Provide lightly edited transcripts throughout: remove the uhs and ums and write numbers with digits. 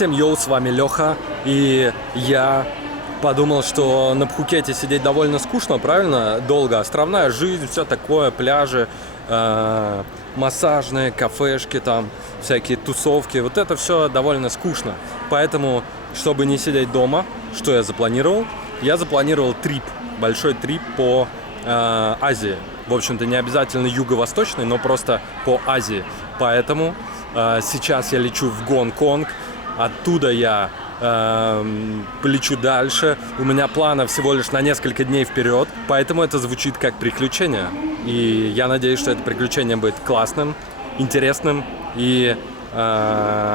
Всем йоу, с вами Леха, и я подумал, что на Пхукете сидеть довольно скучно, правильно? Долго, островная жизнь, все такое, пляжи, массажные, кафешки, там всякие тусовки, вот это все довольно скучно. Поэтому, чтобы не сидеть дома, что я запланировал? Я запланировал трип, большой трип по Азии. В общем-то, не обязательно юго-восточный, но просто по Азии. Поэтому сейчас я лечу в Гонконг, оттуда я полечу дальше. У меня планов всего лишь на несколько дней вперед, поэтому это звучит как приключение. И я надеюсь, что это приключение будет классным, интересным. И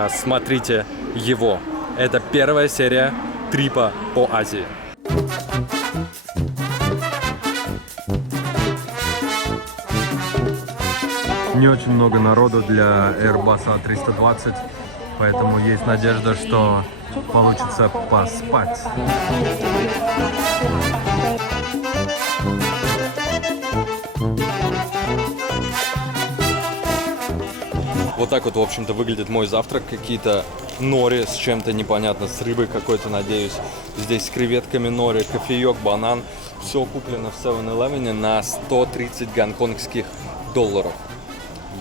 смотрите его. Это первая серия трипа по Азии. Не очень много народу для Airbus A320, поэтому есть надежда, что получится поспать. Вот так вот, в общем-то, выглядит мой завтрак. Какие-то нори с чем-то непонятно, с рыбой какой-то, надеюсь. Здесь с креветками нори, кофеек, банан. Все куплено в 7-Eleven на 130 гонконгских долларов.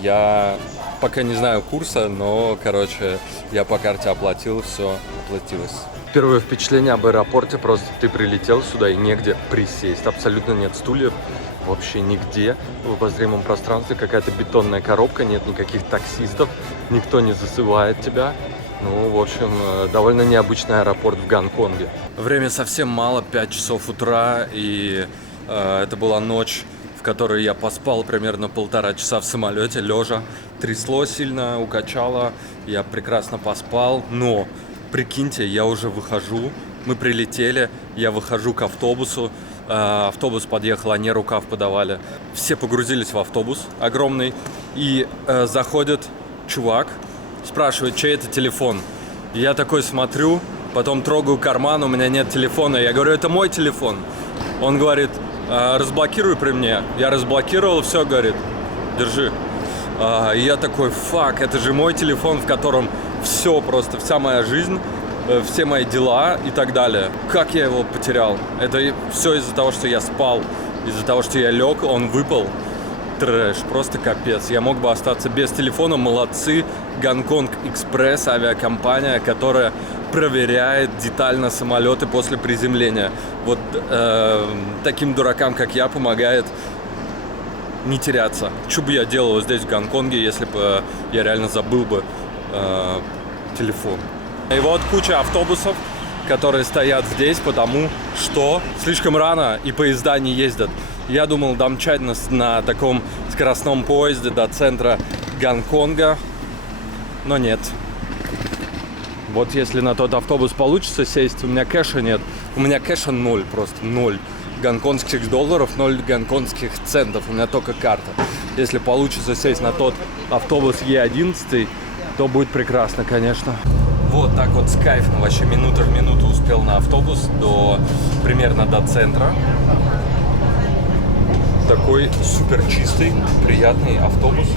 Я пока не знаю курса, но, короче, я по карте оплатил, все оплатилось. Первое впечатление об аэропорте, просто ты прилетел сюда и негде присесть. Абсолютно нет стульев, вообще нигде. В обозримом пространстве какая-то бетонная коробка, нет никаких таксистов, никто не засывает тебя. Ну, в общем, довольно необычный аэропорт в Гонконге. Время совсем мало, 5 часов утра, и это была ночь, в которой я поспал примерно 1,5 часа в самолете, лежа. Трясло сильно, укачало, я прекрасно поспал, но, прикиньте, я уже выхожу, мы прилетели, я выхожу к автобусу, автобус подъехал, они рукав подавали. Все погрузились в автобус огромный, и заходит чувак, спрашивает, чей это телефон. Я такой смотрю, потом трогаю карман, у меня нет телефона, я говорю, это мой телефон. Он говорит, разблокируй при мне. Я разблокировал, все, говорит, держи. И я такой, фак, это же мой телефон, в котором все просто, вся моя жизнь, все мои дела и так далее. Как я его потерял? Это все из-за того, что я спал, из-за того, что я лег, он выпал. Трэш, просто капец. Я мог бы остаться без телефона, молодцы. Гонконг Экспресс, авиакомпания, которая проверяет детально самолеты после приземления. Вот таким дуракам, как я, помогает не теряться. Что бы я делал здесь, в Гонконге, если бы я реально забыл бы телефон. И вот куча автобусов, которые стоят здесь, потому что слишком рано и поезда не ездят. Я думал домчать на таком скоростном поезде до центра Гонконга, но нет. Вот если на тот автобус получится сесть, у меня кэша нет. У меня кэша 0, просто 0 гонконгских долларов, 0 гонконгских центов. У меня только карта. Если получится сесть на тот автобус Е11, то будет прекрасно, конечно. Вот так вот с кайфом, вообще минута в минуту успел на автобус примерно до центра. Такой супер чистый, приятный автобус.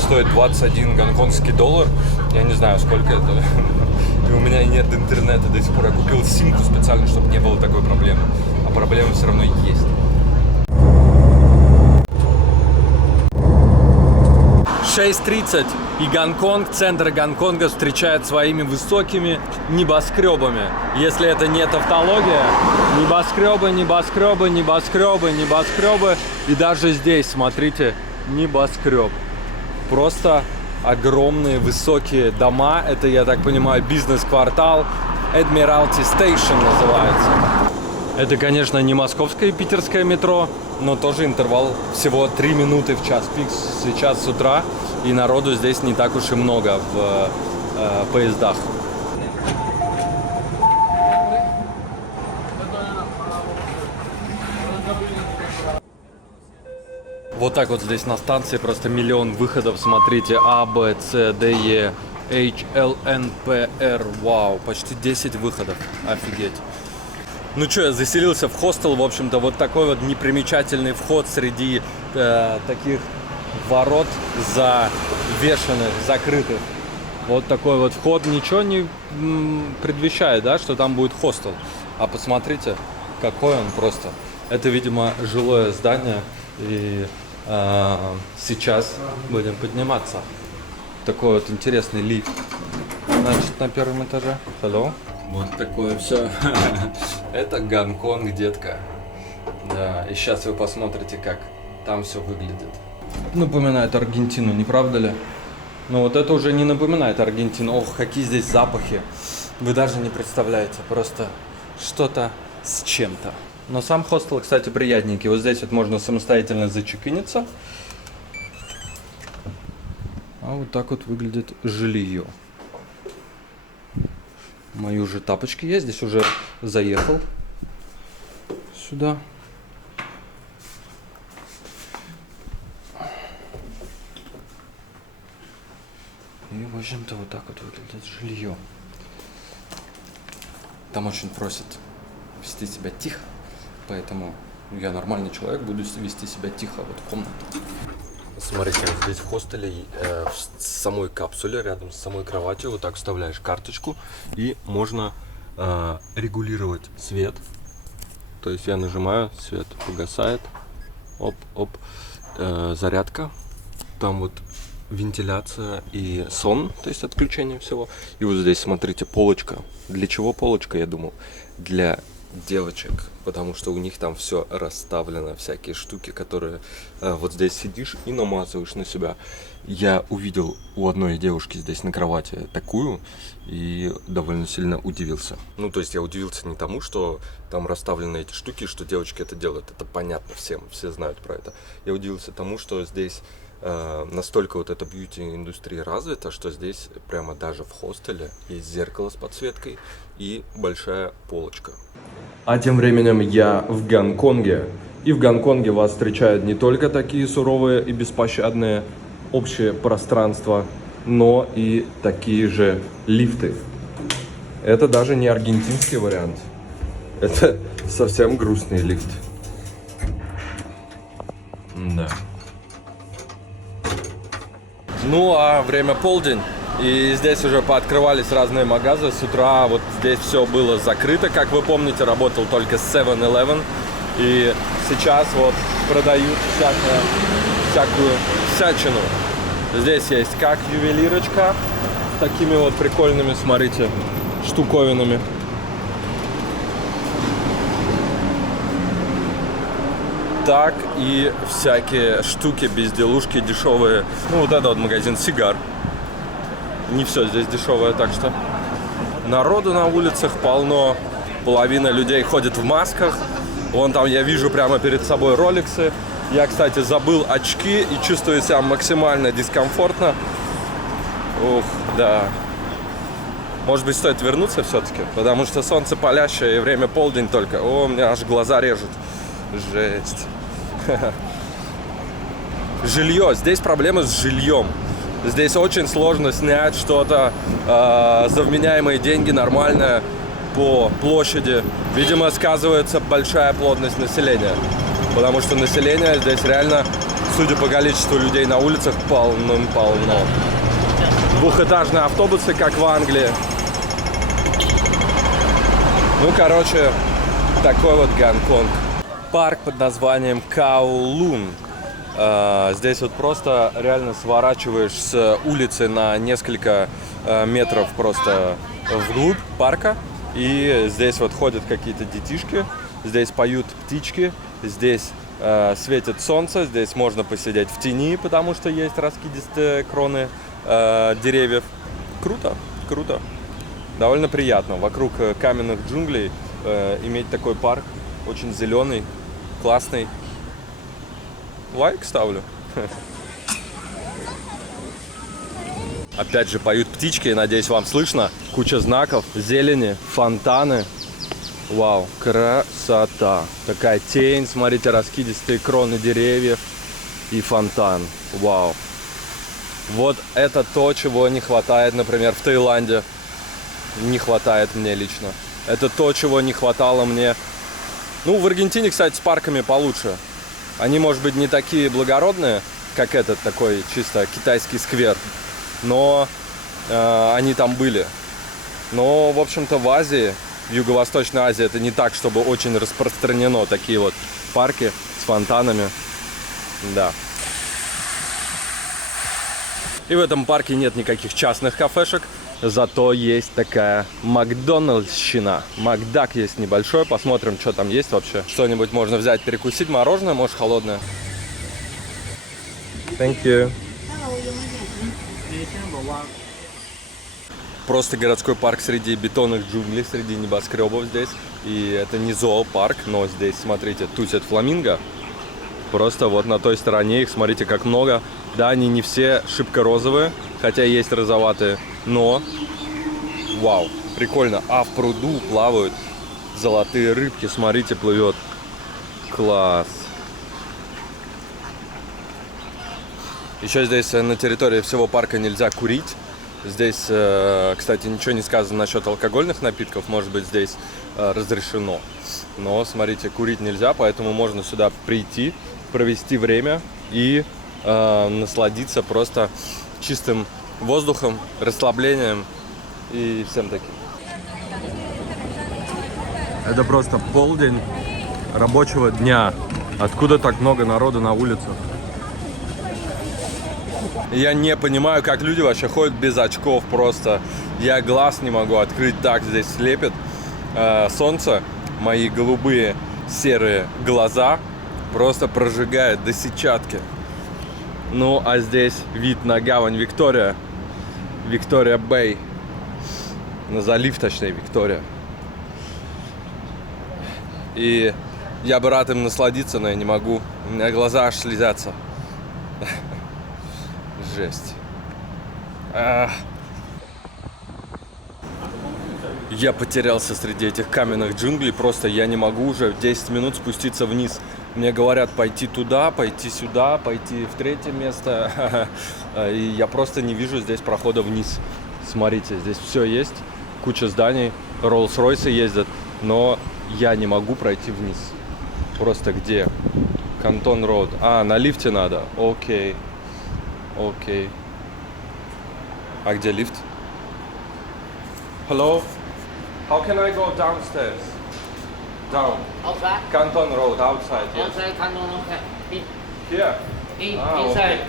Стоит 21 гонконгский доллар. Я не знаю, сколько это. И у меня нет интернета до сих пор. Я купил симку специально, чтобы не было такой проблемы. А проблема все равно есть. 6:30, и Гонконг, центр Гонконга встречает своими высокими небоскребами. Если это не тавтология, небоскребы, небоскребы, небоскребы, небоскребы. И даже здесь, смотрите, небоскреб. Просто огромные высокие дома. Это, я так понимаю, бизнес-квартал. Admiralty Station называется. Это, конечно, не московское и питерское метро, но тоже интервал всего 3 минуты в час пик сейчас с утра. И народу здесь не так уж и много в поездах. Вот так вот здесь на станции просто миллион выходов. Смотрите, А, Б, С, Д, Е, H, L, N, P, R. Вау, почти 10 выходов. Офигеть. Ну что, я заселился в хостел, в общем-то, вот такой вот непримечательный вход среди таких ворот завешенных, закрытых. Вот такой вот вход ничего не предвещает, да, что там будет хостел. А посмотрите, какой он просто. Это, видимо, жилое здание. И сейчас будем подниматься. Такой вот интересный лифт. Значит, на первом этаже. Hello. Вот такое все. Это Гонконг, детка. Да, и сейчас вы посмотрите, как там все выглядит. Напоминает Аргентину, не правда ли? Но вот это уже не напоминает Аргентину. Ох, какие здесь запахи. Вы даже не представляете. Просто что-то с чем-то. Но сам хостел, кстати, приятненький. Вот здесь вот можно самостоятельно зачекиниться. А вот так вот выглядит жилье. Мои уже тапочки я здесь уже заехал сюда. И, в общем-то, вот так вот выглядит жилье. Там очень просят вести себя тихо, поэтому я нормальный человек, буду вести себя тихо вот в комнате. Смотрите, вот здесь в хостеле, в самой капсуле, рядом с самой кроватью, вот так вставляешь карточку, и можно регулировать свет. То есть я нажимаю, свет погасает, оп, зарядка, там вот вентиляция и сон, то есть отключение всего. И вот здесь, смотрите, полочка. Для чего полочка, я думал? Для девочек, потому что у них там все расставлено, всякие штуки, которые вот здесь сидишь и намазываешь на себя. Я увидел у одной девушки здесь на кровати такую и довольно сильно удивился. Ну, то есть я удивился не тому, что там расставлены эти штуки, что девочки это делают, это понятно всем, все знают про это. Я удивился тому, что здесь настолько вот эта бьюти-индустрия развита, что здесь прямо даже в хостеле есть зеркало с подсветкой и большая полочка. А тем временем я в Гонконге. И в Гонконге вас встречают не только такие суровые и беспощадные общие пространства, но и такие же лифты. Это даже не аргентинский вариант. Это совсем грустный лифт. Да. Ну, а время полдень, и здесь уже пооткрывались разные магазы. С утра вот здесь все было закрыто, как вы помните, работал только 7-Eleven. И сейчас вот продают всякую всячину. Здесь есть как ювелирочка с такими вот прикольными, смотрите, штуковинами. Так и всякие штуки, безделушки дешевые. Ну, вот это вот магазин сигар. Не все здесь дешевое, так что народу на улицах полно. Половина людей ходит в масках. Вон там я вижу прямо перед собой роликсы. Я, кстати, забыл очки и чувствую себя максимально дискомфортно. Ух, да. Может быть, стоит вернуться все-таки, потому что солнце палящее и время полдень только. О, меня аж глаза режут. Жесть. Жилье. Здесь проблемы с жильем. Здесь очень сложно снять что-то за вменяемые деньги, нормальное, по площади. Видимо, сказывается большая плотность населения. Потому что население здесь реально, судя по количеству людей на улицах, полным-полно. Двухэтажные автобусы, как в Англии. Ну, короче, такой вот Гонконг. Парк под названием Каолун. Здесь вот просто реально сворачиваешь с улицы на несколько метров просто вглубь парка. И здесь вот ходят какие-то детишки, здесь поют птички, здесь светит солнце, здесь можно посидеть в тени, потому что есть раскидистые кроны деревьев. Круто, круто. Довольно приятно. Вокруг каменных джунглей иметь такой парк. Очень зеленый, классный. Лайк ставлю. Опять же поют птички, надеюсь, вам слышно. Куча знаков, зелени, фонтаны. Вау, красота. Такая тень, смотрите, раскидистые кроны деревьев и фонтан. Вау. Вот это то, чего не хватает, например, в Таиланде. Не хватает мне лично. Это то, чего не хватало мне. Ну, в Аргентине, кстати, с парками получше. Они, может быть, не такие благородные, как этот такой чисто китайский сквер. Но они там были. Но, в общем-то, в Азии, в Юго-Восточной Азии, это не так, чтобы очень распространено, такие вот парки с фонтанами. Да. И в этом парке нет никаких частных кафешек, зато есть такая Макдональдсщина. Макдак есть небольшой, посмотрим, что там есть вообще. Что-нибудь можно взять, перекусить, мороженое, может, холодное. Thank you. Просто городской парк среди бетонных джунглей, среди небоскребов здесь. И это не зоопарк, но здесь, смотрите, тусят фламинго. Просто вот на той стороне их, смотрите, как много. Да, они не все шибко розовые, хотя есть розоватые, но вау, прикольно. А в пруду плавают золотые рыбки, смотрите, плывет. Класс. Еще здесь на территории всего парка нельзя курить. Здесь, кстати, ничего не сказано насчет алкогольных напитков, может быть, здесь разрешено. Но, смотрите, курить нельзя, поэтому можно сюда прийти, провести время и насладиться просто чистым воздухом, расслаблением и всем таким. Это просто полдень рабочего дня. Откуда так много народу на улицах? Я не понимаю, как люди вообще ходят без очков просто. Я глаз не могу открыть, так здесь слепит солнце. Мои голубые серые глаза просто прожигает до сетчатки. Ну, а здесь вид на гавань Виктория. Виктория Бэй. На залив, точнее, Виктория. И я бы рад им насладиться, но я не могу. У меня глаза аж слезятся. Жесть. Я потерялся среди этих каменных джунглей. Просто я не могу уже 10 минут спуститься вниз. Мне говорят пойти туда, пойти сюда, пойти в третье место. И я просто не вижу здесь прохода вниз. Смотрите, здесь все есть. Куча зданий. Роллс-Ройсы ездят. Но я не могу пройти вниз. Просто где? Кантон-Роуд. А, на лифте надо. Окей. Окей. А где лифт? Hello? How can I go downstairs? Down. Outside? Canton Road, outside, yes. Outside, Canton, outside. Here? Inside.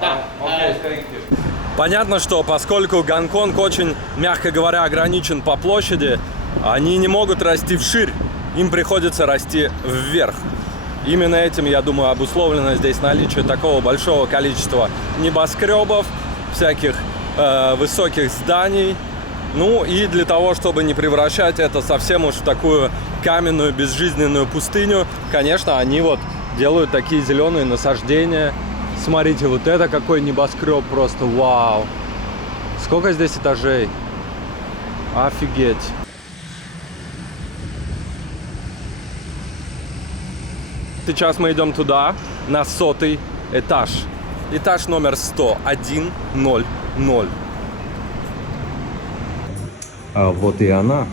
Down. Okay, thank you. Понятно, что поскольку Гонконг очень, мягко говоря, ограничен по площади, они не могут расти вширь, им приходится расти вверх. Именно этим, я думаю, обусловлено здесь наличие такого большого количества небоскребов, всяких высоких зданий. Ну и для того, чтобы не превращать это совсем уж в такую каменную, безжизненную пустыню, конечно, они вот делают такие зеленые насаждения. Смотрите, вот это какой небоскреб, просто вау! Сколько здесь этажей? Офигеть! Сейчас мы идем туда, на 100-й этаж. Этаж номер 100, 100. А вот и она.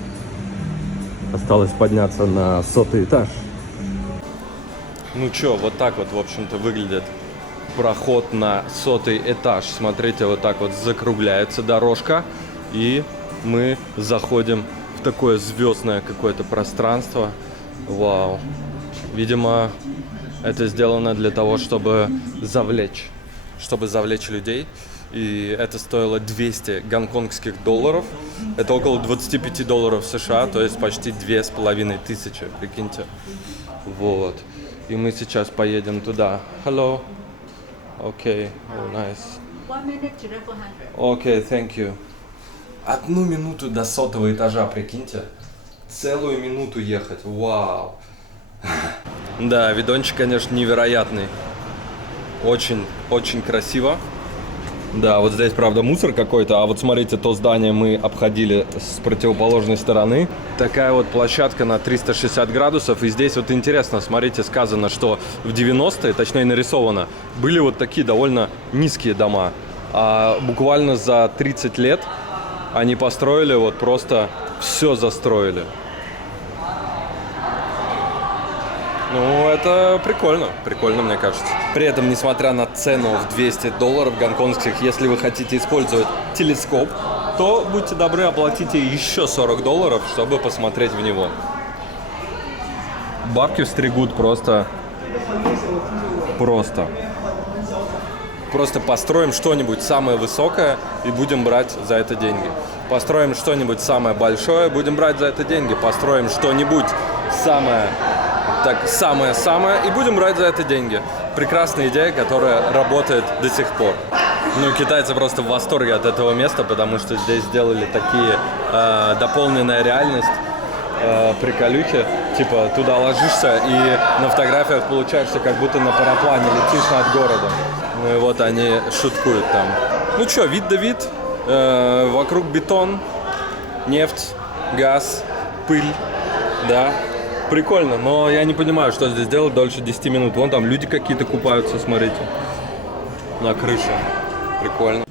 Осталось подняться на 100-й этаж. Ну чё, вот так вот, в общем-то, выглядит проход на 100-й этаж. Смотрите, вот так вот закругляется дорожка. И мы заходим в такое звездное какое-то пространство. Вау. Видимо, это сделано для того, чтобы завлечь людей. И это стоило 200 гонконгских долларов. Это около 25 долларов США, то есть почти 2500, прикиньте. Вот. И мы сейчас поедем туда. Hello. Okay, oh, nice. 1 minute to 400. Okay, thank you. 1 минуту до 100-го этажа, прикиньте. Целую минуту ехать. Вау. Да, видончик, конечно, невероятный. Очень, очень красиво. Да, вот здесь, правда, мусор какой-то, а вот смотрите, то здание мы обходили с противоположной стороны. Такая вот площадка на 360 градусов, и здесь вот интересно, смотрите, сказано, что в 90-е, точнее нарисовано, были вот такие довольно низкие дома, а буквально за 30 лет они построили, вот просто все застроили. Ну, это прикольно, мне кажется. При этом, несмотря на цену в $200 гонконгских, если вы хотите использовать телескоп, то будьте добры, оплатите еще $40, чтобы посмотреть в него. Бабки стригут просто построим что-нибудь самое высокое и будем брать за это деньги. Построим что-нибудь самое большое, будем брать за это деньги. Построим что-нибудь самое и будем брать за это деньги. Прекрасная идея, которая работает до сих пор. Ну, китайцы просто в восторге от этого места, потому что здесь сделали такие дополненная реальность, приколюхи. Типа, туда ложишься и на фотографиях получаешься, как будто на параплане летишь над городом. Ну и вот они шуткуют там. Ну что, вид да вид. Вокруг бетон, нефть, газ, пыль. Да, прикольно, но я не понимаю, что здесь делать дольше 10 минут. Вон там люди какие-то купаются, смотрите. На крыше. Прикольно.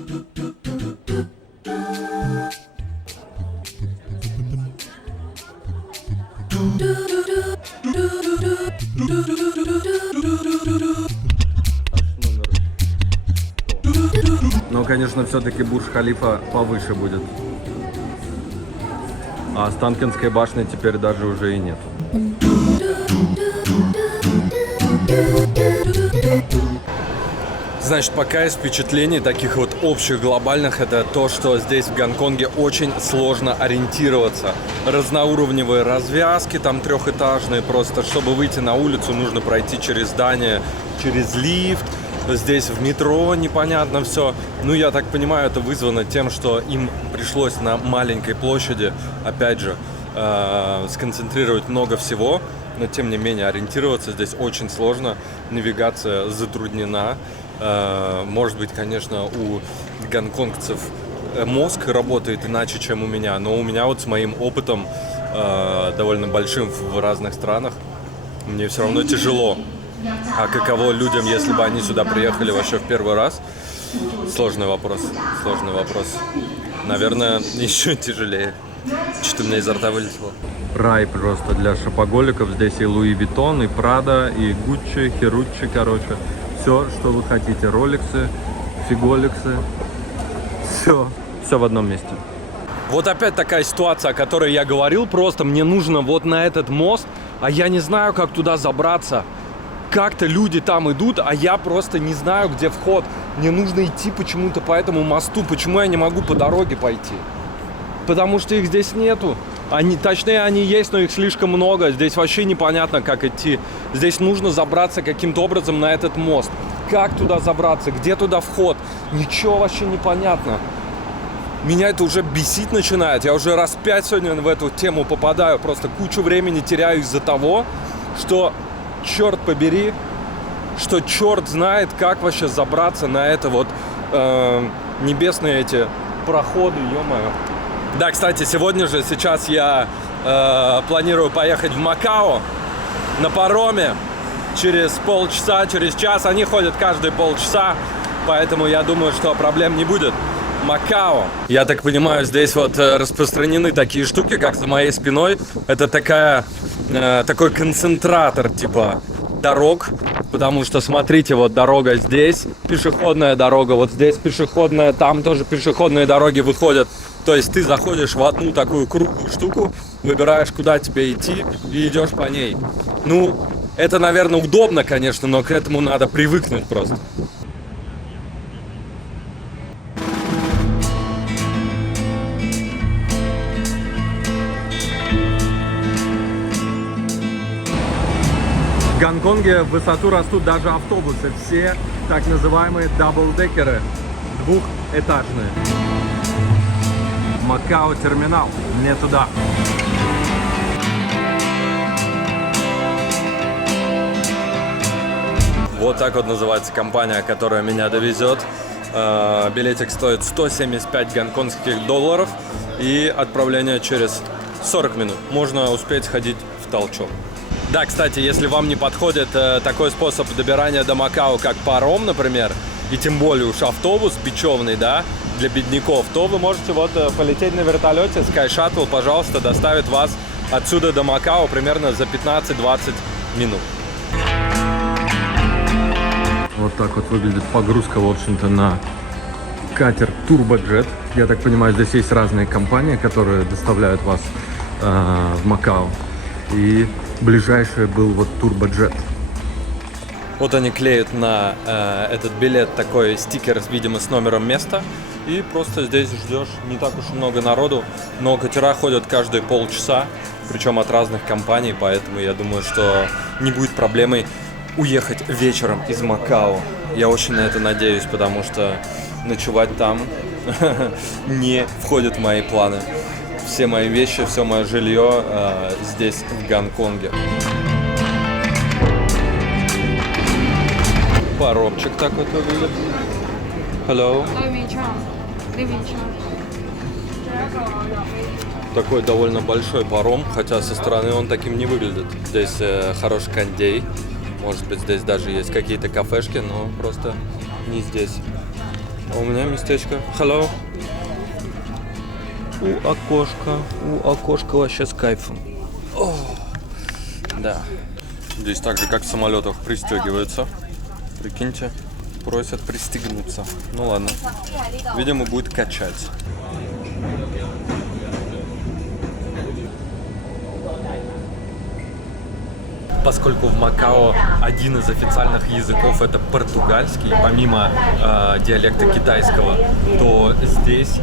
Но, конечно, все-таки Бурдж-Халифа повыше будет. А Останкинской башни теперь даже уже и нет. Значит, пока из впечатлений таких вот общих, глобальных, это то, что здесь в Гонконге очень сложно ориентироваться. Разноуровневые развязки, там трехэтажные, просто чтобы выйти на улицу, нужно пройти через здание, через лифт. Здесь в метро непонятно все. Ну, я так понимаю, это вызвано тем, что им пришлось на маленькой площади, опять же, сконцентрировать много всего. Но, тем не менее, ориентироваться здесь очень сложно. Навигация затруднена. Может быть, конечно, у гонконгцев мозг работает иначе, чем у меня. Но у меня вот с моим опытом, довольно большим в разных странах, мне все равно тяжело. А каково людям, если бы они сюда приехали вообще в первый раз? Сложный вопрос. Наверное, еще тяжелее. Что-то у меня изо рта вылетело. Рай просто для шопоголиков. Здесь и Луи Виттон, и Прада, и Гуччи, Херуччи, короче. Все, что вы хотите. Ролексы, фиголиксы. Все в одном месте. Вот опять такая ситуация, о которой я говорил. Просто мне нужно вот на этот мост, а я не знаю, как туда забраться. Как-то люди там идут, а я просто не знаю, где вход. Мне нужно идти почему-то по этому мосту. Почему я не могу по дороге пойти? Потому что их здесь нету. Точнее, они есть, но их слишком много. Здесь вообще непонятно, как идти. Здесь нужно забраться каким-то образом на этот мост. Как туда забраться? Где туда вход? Ничего вообще непонятно. Меня это уже бесить начинает. Я уже раз 5 сегодня в эту тему попадаю. Просто кучу времени теряю из-за того, что... Черт побери, что черт знает, как вообще забраться на это вот небесные эти проходы, ё-моё. Да, кстати, сейчас я планирую поехать в Макао на пароме через полчаса, через час. Они ходят каждые полчаса, поэтому я думаю, что проблем не будет. Макао. Я так понимаю, здесь вот распространены такие штуки, как за моей спиной. Это такой концентратор типа дорог, потому что смотрите, вот дорога здесь, пешеходная дорога, вот здесь пешеходная, там тоже пешеходные дороги выходят. То есть ты заходишь в одну такую круглую штуку, выбираешь, куда тебе идти и идешь по ней. Ну, это, наверное, удобно, конечно, но к этому надо привыкнуть просто. В Гонконге в высоту растут даже автобусы. Все так называемые даблдекеры, двухэтажные. Макао терминал. Мне туда. Вот так вот называется компания, которая меня довезет. Билетик стоит $175 гонконгских и отправление через 40 минут. Можно успеть сходить в толчок. Да, кстати, если вам не подходит такой способ добирания до Макао, как паром, например, и тем более уж автобус бечевный, да, для бедняков, то вы можете вот полететь на вертолете. Sky Shuttle, пожалуйста, доставит вас отсюда до Макао примерно за 15-20 минут. Вот так вот выглядит погрузка, в общем-то, на катер Turbojet. Я так понимаю, здесь есть разные компании, которые доставляют вас в Макао. И ближайший был вот Turbojet. Вот они клеят на этот билет такой стикер, видимо, с номером места. И просто здесь ждешь, не так уж много народу, но катера ходят каждые полчаса, причем от разных компаний, поэтому я думаю, что не будет проблемой уехать вечером из Макао. Я очень на это надеюсь, потому что ночевать там не входит в мои планы. Все мои вещи, все мое жилье здесь, в Гонконге. Паромчик так вот выглядит. Hello. Такой довольно большой паром, хотя со стороны он таким не выглядит. Здесь хороший кондей. Может быть, здесь даже есть какие-то кафешки, но просто не здесь. А у меня местечко. Hello. У окошка вообще с кайфом. О, да. Здесь так же, как в самолетах, пристегиваются. Прикиньте, просят пристегнуться. Ну ладно. Видимо, будет качать. Поскольку в Макао один из официальных языков это португальский, помимо диалекта китайского, то здесь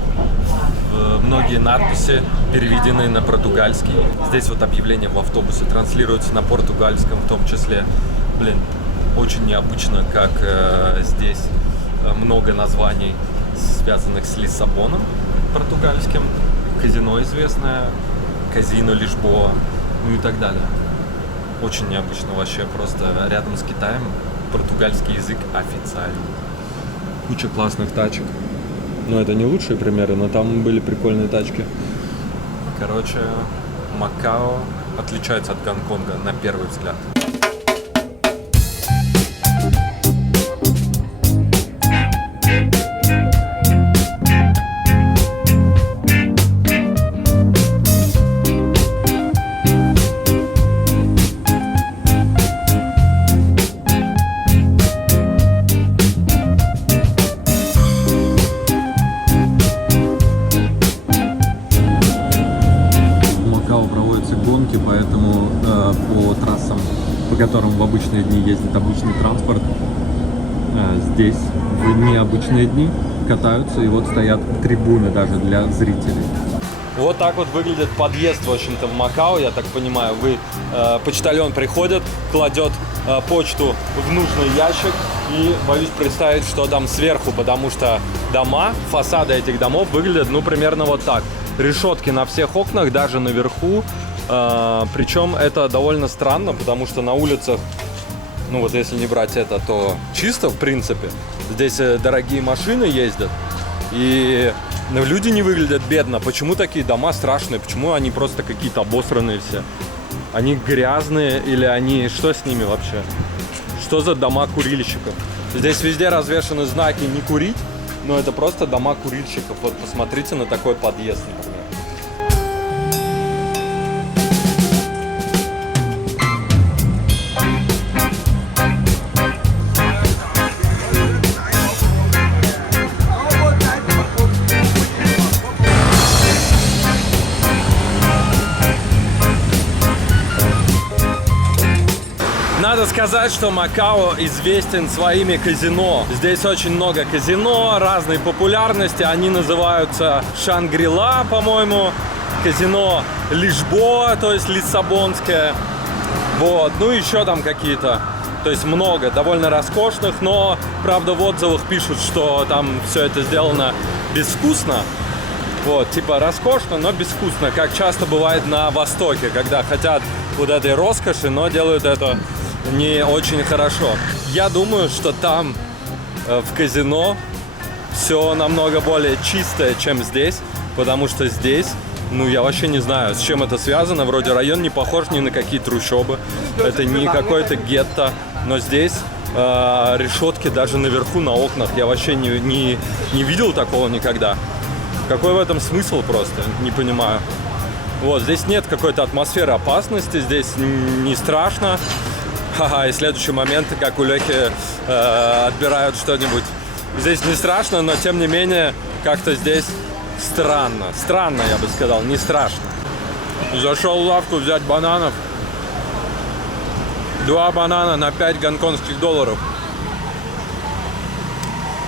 многие надписи переведены на португальский. Здесь вот объявления в автобусе транслируются на португальском в том числе. Блин, очень необычно, как здесь много названий, связанных с Лиссабоном португальским, казино известное, казино Лишбоа, ну и так далее. Очень необычно вообще, просто рядом с Китаем португальский язык официальный. Куча классных тачек. Ну, это не лучшие примеры, но там были прикольные тачки. Короче, Макао отличается от Гонконга на первый взгляд. Поэтому по трассам, по которым в обычные дни ездит обычный транспорт, здесь в необычные дни катаются, и вот стоят трибуны даже для зрителей. Вот так вот выглядит подъезд, в общем-то, в Макао, я так понимаю. Почтальон приходит, кладет почту в нужный ящик, и боюсь представить, что там сверху, потому что дома, фасады этих домов выглядят, ну, примерно вот так. Решетки на всех окнах, даже наверху. Причем это довольно странно, потому что на улицах, ну вот если не брать это, то чисто в принципе. Здесь дорогие машины ездят, и люди не выглядят бедно. Почему такие дома страшные? Почему они просто какие-то обосранные все? Они грязные или они... Что с ними вообще? Что за дома курильщиков? Здесь везде развешаны знаки «не курить», но это просто дома курильщиков. Вот посмотрите на такой подъезд, например. Надо сказать, что Макао известен своими казино. Здесь очень много казино разной популярности. Они называются Шангри-Ла, по-моему, казино Лишбоа, то есть лиссабонское. Вот, ну еще там какие-то. То есть много, довольно роскошных, но, правда, в отзывах пишут, что там все это сделано безвкусно. Вот, типа роскошно, но безвкусно, как часто бывает на Востоке, когда хотят вот этой роскоши, но делают это не очень хорошо. Я думаю, что там в казино все намного более чистое, чем здесь, потому что здесь, ну, я вообще не знаю, с чем это связано. Вроде район не похож ни на какие трущобы, это не какое-то гетто, но здесь решетки даже наверху на окнах. Я вообще не видел такого никогда. Какой в этом смысл, просто не понимаю. Вот, здесь нет какой-то атмосферы опасности, здесь не страшно. Ха-ха, и следующий момент, как у Лехи отбирают что-нибудь. Здесь не страшно, но тем не менее, как-то здесь странно. Странно, я бы сказал, не страшно. Зашел в лавку взять бананов. 2 банана на 5 гонконгских долларов.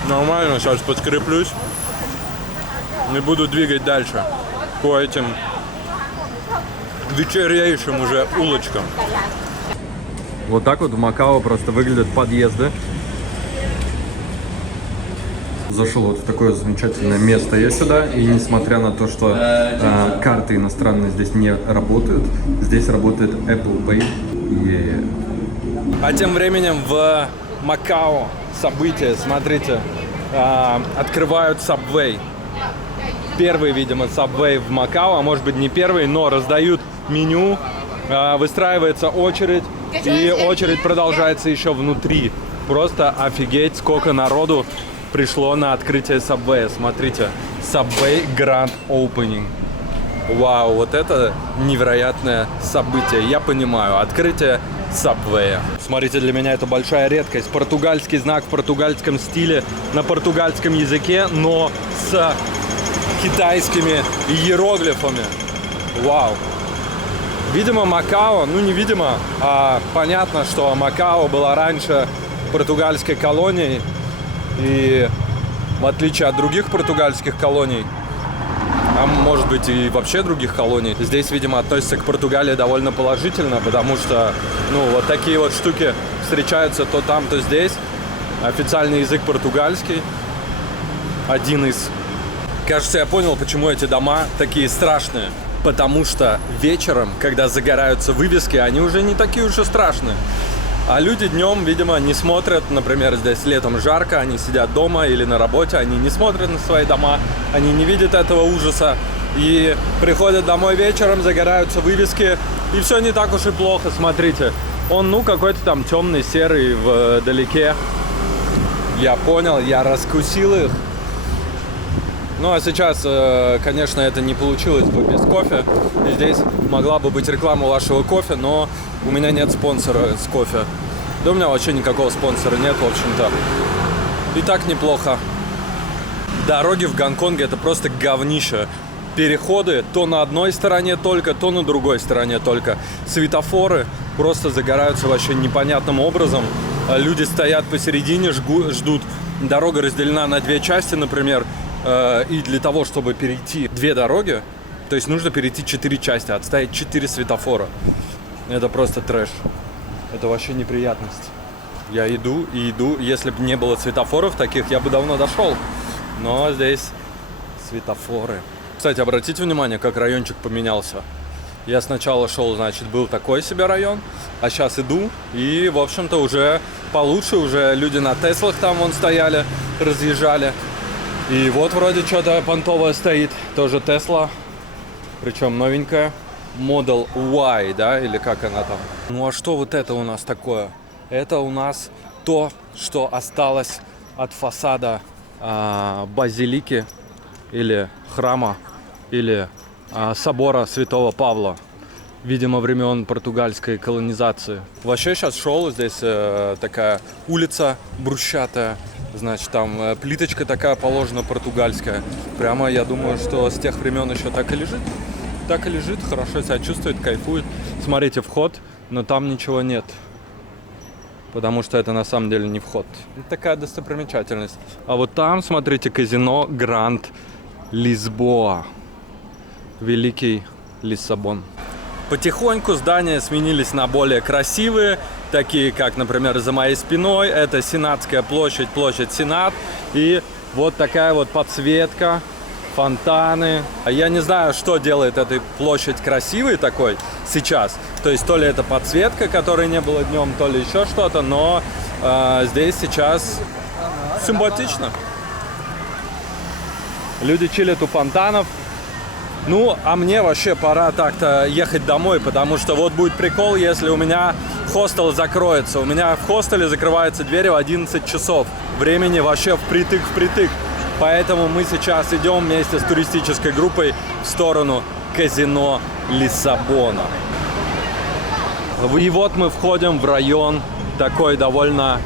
Нормально, сейчас подкреплюсь и буду двигать дальше по этим вечерейшим уже улочкам. Вот так вот в Макао просто выглядят подъезды. Зашел вот в такое замечательное место я сюда, и несмотря на то, что карты иностранные здесь не работают, здесь работает Apple Pay. А тем временем в Макао события, смотрите, открывают Subway. Первый, видимо, Subway в Макао, а может быть не первый, но раздают меню, выстраивается очередь, и очередь продолжается еще внутри. Просто офигеть, сколько народу пришло на открытие Subway. Смотрите, Subway Grand Opening. Вау, вот это невероятное событие. Я понимаю, открытие Subway. Смотрите, для меня это большая редкость. Португальский знак в португальском стиле, на португальском языке, но с китайскими иероглифами. Вау. Видимо, Макао, ну не видимо, а понятно, что Макао была раньше португальской колонией. И в отличие от других португальских колоний, а может быть и вообще других колоний, здесь, видимо, относятся к Португалии довольно положительно, потому что, ну, вот такие вот штуки встречаются то там, то здесь. Официальный язык португальский. Один из. Кажется, я понял, почему эти дома такие страшные. Потому что вечером, когда загораются вывески, они уже не такие уж и страшные. А люди днем, видимо, не смотрят, например, здесь летом жарко, они сидят дома или на работе, они не смотрят на свои дома, они не видят этого ужаса. И приходят домой вечером, загораются вывески, и все не так уж и плохо, смотрите. Он, ну, какой-то там темный, серый вдалеке. Я понял, я раскусил их. Ну, а сейчас, конечно, это не получилось бы без кофе. И здесь могла бы быть реклама вашего кофе, но у меня нет спонсора с кофе. Да у меня вообще никакого спонсора нет, в общем-то. И так неплохо. Дороги в Гонконге — это просто говнище. Переходы то на одной стороне только, то на другой стороне только. Светофоры просто загораются вообще непонятным образом. Люди стоят посередине, ждут. Дорога разделена на 2 части, например. И для того, чтобы перейти 2 дороги, то есть нужно перейти 4 части, отставить 4 светофора. Это просто трэш. Это вообще неприятность. Я иду и иду. Если бы не было светофоров таких, я бы давно дошел. Но здесь светофоры. Кстати, обратите внимание, как райончик поменялся. Я сначала шел, значит, был такой себе район, а сейчас иду, и, в общем-то, уже получше, уже люди на Теслах там вон стояли, разъезжали. И вот вроде что-то понтовое стоит, тоже Тесла, причем новенькая, Model Y, да, или как она там. Ну а что вот это у нас такое? Это у нас то, что осталось от фасада базилики или храма, или собора Святого Павла, видимо, времен португальской колонизации. Вообще сейчас шел, здесь такая улица брусчатая, значит, там плиточка такая положена португальская. Прямо, я думаю, что с тех времен еще так и лежит. Так и лежит, хорошо себя чувствует, кайфует. Смотрите, вход, но там ничего нет. Потому что это на самом деле не вход. Это такая достопримечательность. А вот там, смотрите, казино Гранд Лисбоа. Великий Лиссабон. Потихоньку здания сменились на более красивые, такие как, например, за моей спиной. Это Сенатская площадь, площадь Сенат. И вот такая вот подсветка, фонтаны. Я не знаю, что делает эту площадь красивой такой сейчас. То есть то ли это подсветка, которой не было днем, то ли еще что-то. Но здесь сейчас симпатично. Люди чилят у фонтанов. Ну, а мне вообще пора так-то ехать домой, потому что вот будет прикол, если у меня хостел закроется. У меня в хостеле закрываются двери в 11 часов. Времени вообще впритык. Поэтому мы сейчас идем вместе с туристической группой в сторону казино Лиссабона. И вот мы входим в район такой довольно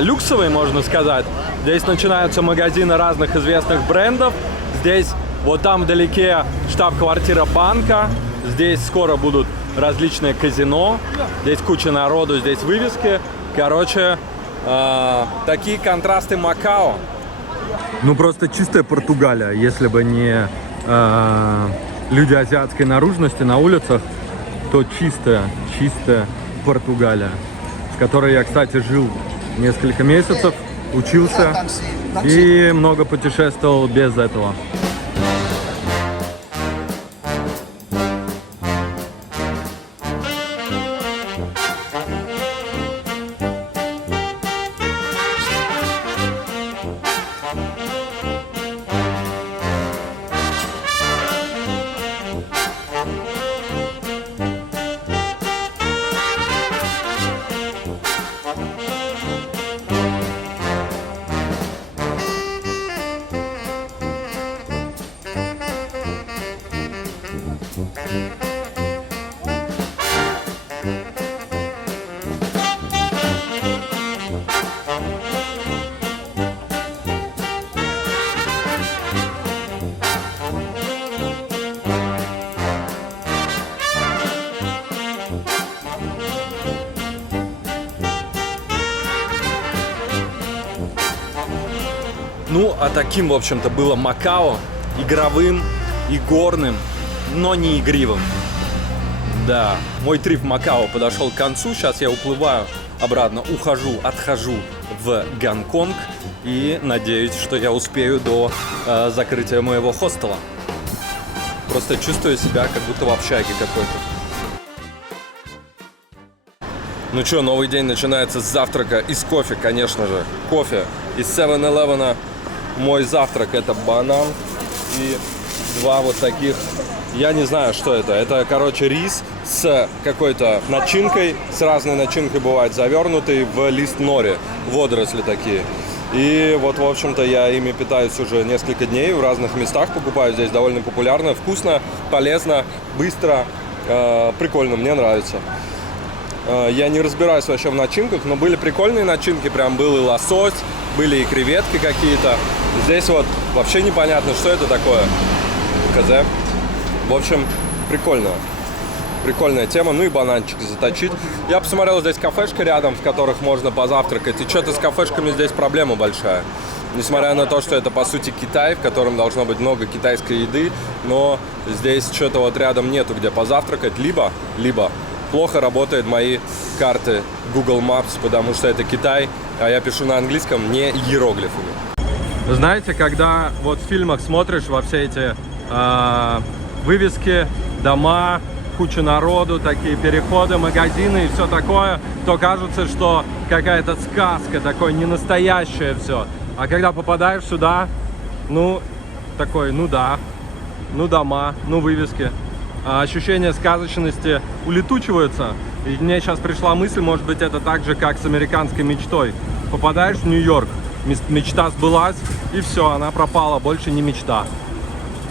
люксовый, можно сказать. Здесь начинаются магазины разных известных брендов. Здесь вот там вдалеке штаб-квартира банка. Здесь скоро будут различные казино. Здесь куча народу, здесь вывески. Короче, такие контрасты Макао. Ну просто чистая Португалия, если бы не люди азиатской наружности на улицах, то чистая Португалия, в которой я, кстати, жил несколько месяцев, учился и много путешествовал без этого. Ну, а таким, в общем-то, было Макао. Игровым и горным, но не игривым. Да, мой трип в Макао подошел к концу. Сейчас я уплываю обратно, отхожу в Гонконг. И надеюсь, что я успею до закрытия моего хостела. Просто чувствую себя, как будто в общаге какой-то. Ну что, новый день начинается с завтрака и с кофе, конечно же. Кофе из 7-Eleven. Мой завтрак — это банан и два вот таких, я не знаю, что это. Это, короче, рис с какой-то начинкой, с разной начинкой бывает, завернутый в лист нори, водоросли такие. И вот, в общем-то, я ими питаюсь уже несколько дней, в разных местах покупаю, здесь довольно популярно, вкусно, полезно, быстро, прикольно, мне нравится. Я не разбираюсь вообще в начинках, но были прикольные начинки, прям был и лосось, были и креветки какие-то. Здесь вот вообще непонятно, что это такое. КЗ. В общем, прикольно. Прикольная тема. Ну и бананчик заточить. Я посмотрел, здесь кафешка рядом, в которых можно позавтракать. И что-то с кафешками здесь проблема большая. Несмотря на то, что это по сути Китай, в котором должно быть много китайской еды, но здесь что-то вот рядом нету, где позавтракать. Либо плохо работают мои карты Google Maps, потому что это Китай, а я пишу на английском не иероглифами. Знаете, когда вот в фильмах смотришь во все эти вывески, дома, куча народу, такие переходы, магазины и все такое, то кажется, что какая-то сказка, такое ненастоящее все. А когда попадаешь сюда, ну, такой, ну да, ну дома, ну вывески. Ощущение сказочности улетучивается. И мне сейчас пришла мысль, может быть, это так же, как с американской мечтой. Попадаешь в Нью-Йорк, мечта сбылась, и все, она пропала, больше не мечта.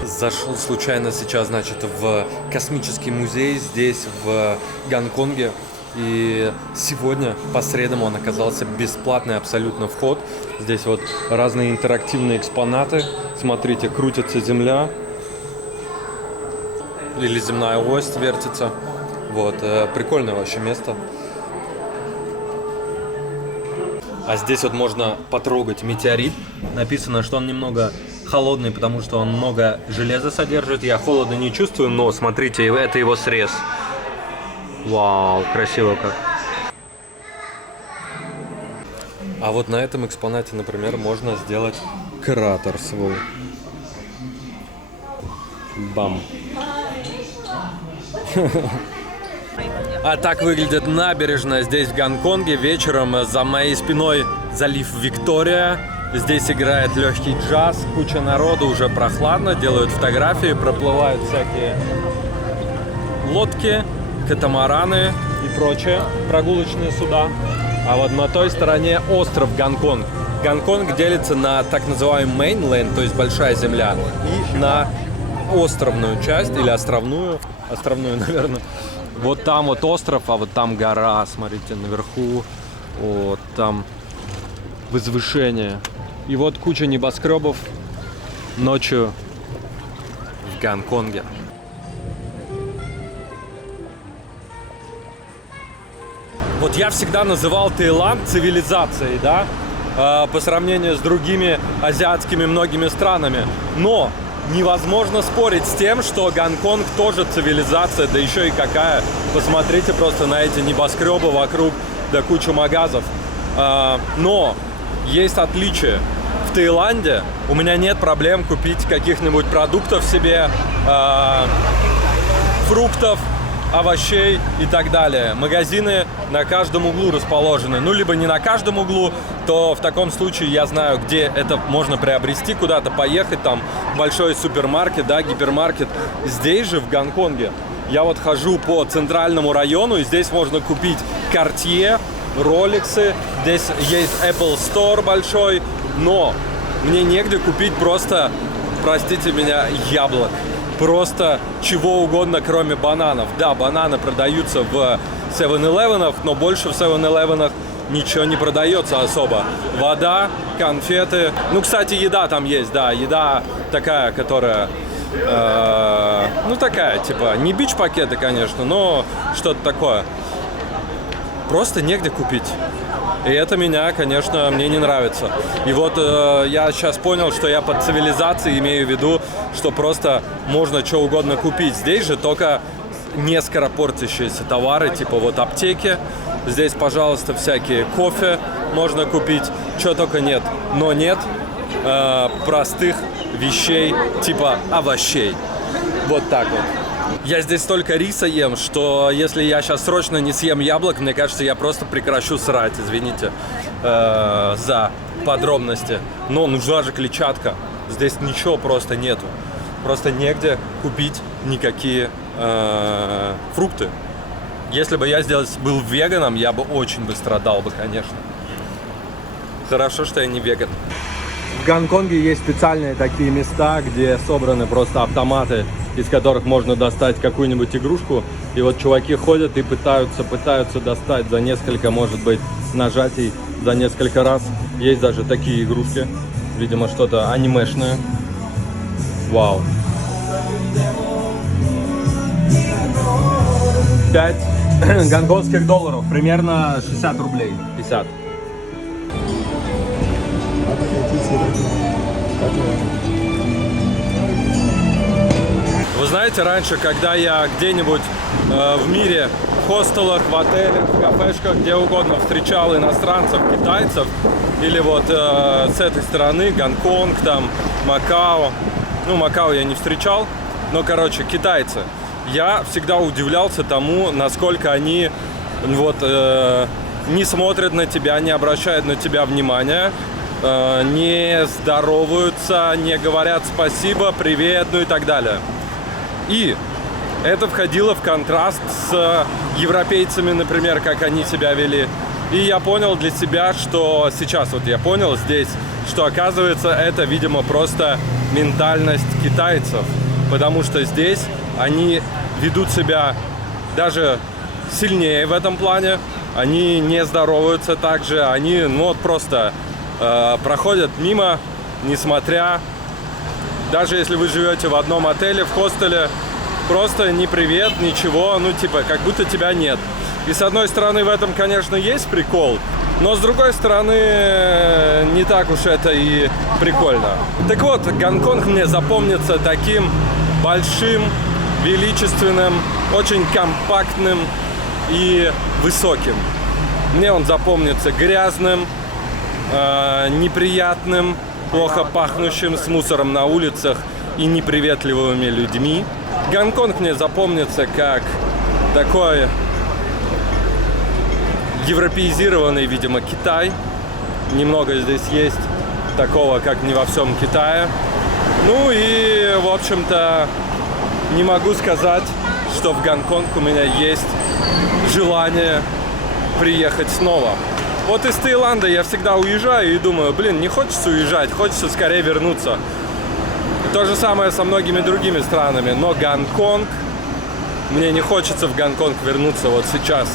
Зашел случайно сейчас, значит, в космический музей здесь, в Гонконге. И сегодня, по средам, он оказался бесплатный абсолютно вход. Здесь вот разные интерактивные экспонаты. Смотрите, крутится Земля. Или земная ось вертится. Вот, прикольное вообще место. А здесь вот можно потрогать метеорит. Написано, что он немного холодный, потому что он много железа содержит. Я холода не чувствую, но смотрите, это его срез. Вау, красиво как. А вот на этом экспонате, например, можно сделать кратер свой. Бам. А так выглядит набережная здесь, в Гонконге. Вечером за моей спиной залив Виктория. Здесь играет легкий джаз, куча народу, уже прохладно, делают фотографии, проплывают всякие лодки, катамараны и прочее, прогулочные суда. А вот на той стороне остров Гонконг. Гонконг делится на так называемый mainland, то есть большая земля, и на островную часть, или островную, наверное. Вот там вот остров, а вот там гора, смотрите, наверху. Вот там возвышение. И вот куча небоскребов ночью в Гонконге. Вот я всегда называл Таиланд цивилизацией, да, по сравнению с другими азиатскими многими странами. Но невозможно спорить с тем, что Гонконг тоже цивилизация, да еще и какая. Посмотрите просто на эти небоскребы вокруг, да кучу магазов. Но есть отличие. В Таиланде у меня нет проблем купить каких-нибудь продуктов себе, фруктов, овощей и так далее. Магазины на каждом углу расположены. Ну, либо не на каждом углу, то в таком случае я знаю, где это можно приобрести, куда-то поехать, там большой супермаркет, да, гипермаркет. Здесь же, в Гонконге, я вот хожу по центральному району, и здесь можно купить Cartier, Роликсы, здесь есть Apple Store большой, но мне негде купить просто, простите меня, яблок. Просто чего угодно, кроме бананов. Да, бананы продаются в 7-Eleven, но больше в 7-Eleven ничего не продается особо. Вода, конфеты. Ну, кстати, еда там есть, да. Еда такая, которая... ну, такая, типа, не бич-пакеты, конечно, но что-то такое. Просто негде купить. И это меня, конечно, мне не нравится. И вот я сейчас понял, что я под цивилизацией имею в виду, что просто можно что угодно купить. Здесь же только не скоропортящиеся товары, типа вот аптеки. Здесь, пожалуйста, всякие кофе можно купить, чего только нет. Но нет простых вещей, типа овощей. Вот так вот. Я здесь столько риса ем, что если я сейчас срочно не съем яблок, мне кажется, я просто прекращу срать, извините за подробности. Но нужна же клетчатка. Здесь ничего просто нету. Просто негде купить никакие фрукты. Если бы я здесь был веганом, я бы очень бы страдал бы, конечно. Хорошо, что я не веган. В Гонконге есть специальные такие места, где собраны просто автоматы, из которых можно достать какую-нибудь игрушку. И вот чуваки ходят и пытаются достать за несколько, может быть, нажатий, за несколько раз. Есть даже такие игрушки. Видимо, что-то анимешное. Вау. 5 гонконгских долларов, примерно 60 рублей. 50. Вы знаете, раньше, когда я где-нибудь в мире, в хостелах, в отелях, в кафешках, где угодно встречал иностранцев, китайцев, или вот с этой стороны, Гонконг, там, Макао. Ну, Макао я не встречал, но, короче, китайцы. Я всегда удивлялся тому, насколько они вот, не смотрят на тебя, не обращают на тебя внимания, не здороваются, не говорят спасибо, привет, ну и так далее. И это входило в контраст с европейцами, например, как они себя вели. И я понял для себя, что сейчас вот я понял здесь, что оказывается это, видимо, просто ментальность китайцев. Потому что здесь они ведут себя даже сильнее в этом плане. Они не здороваются так же, они ну, вот просто проходят мимо, несмотря, даже если вы живете в одном отеле, в хостеле, просто ни привет, ничего, ну типа, как будто тебя нет. И с одной стороны в этом, конечно, есть прикол, но с другой стороны не так уж это и прикольно. Так вот, Гонконг мне запомнится таким большим, величественным, очень компактным и высоким. Мне он запомнится грязным, неприятным, плохо пахнущим, с мусором на улицах и неприветливыми людьми. Гонконг мне запомнится как такой европеизированный, видимо, Китай. Немного здесь есть такого, как не во всем Китае. Ну и, в общем-то, не могу сказать, что в Гонконг у меня есть желание приехать снова. Вот из Таиланда я всегда уезжаю и думаю, блин, не хочется уезжать, хочется скорее вернуться. То же самое со многими другими странами, но Гонконг мне не хочется в Гонконг вернуться вот сейчас.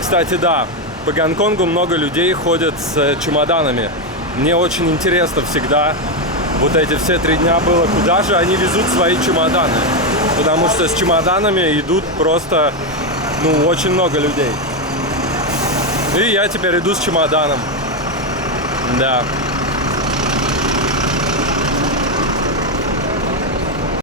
Кстати, да, по Гонконгу много людей ходят с чемоданами. Мне очень интересно всегда, вот эти все 3 дня было, куда же они везут свои чемоданы. Потому что с чемоданами идут просто, ну, очень много людей. И я теперь иду с чемоданом. Да.